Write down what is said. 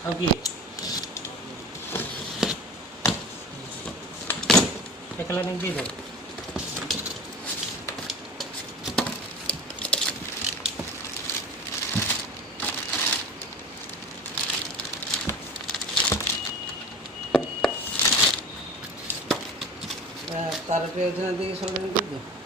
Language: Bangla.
ଆଉ କିଏ একলা নেই দিয়ে দাও তার পেয়ে দিকে সরে দিকে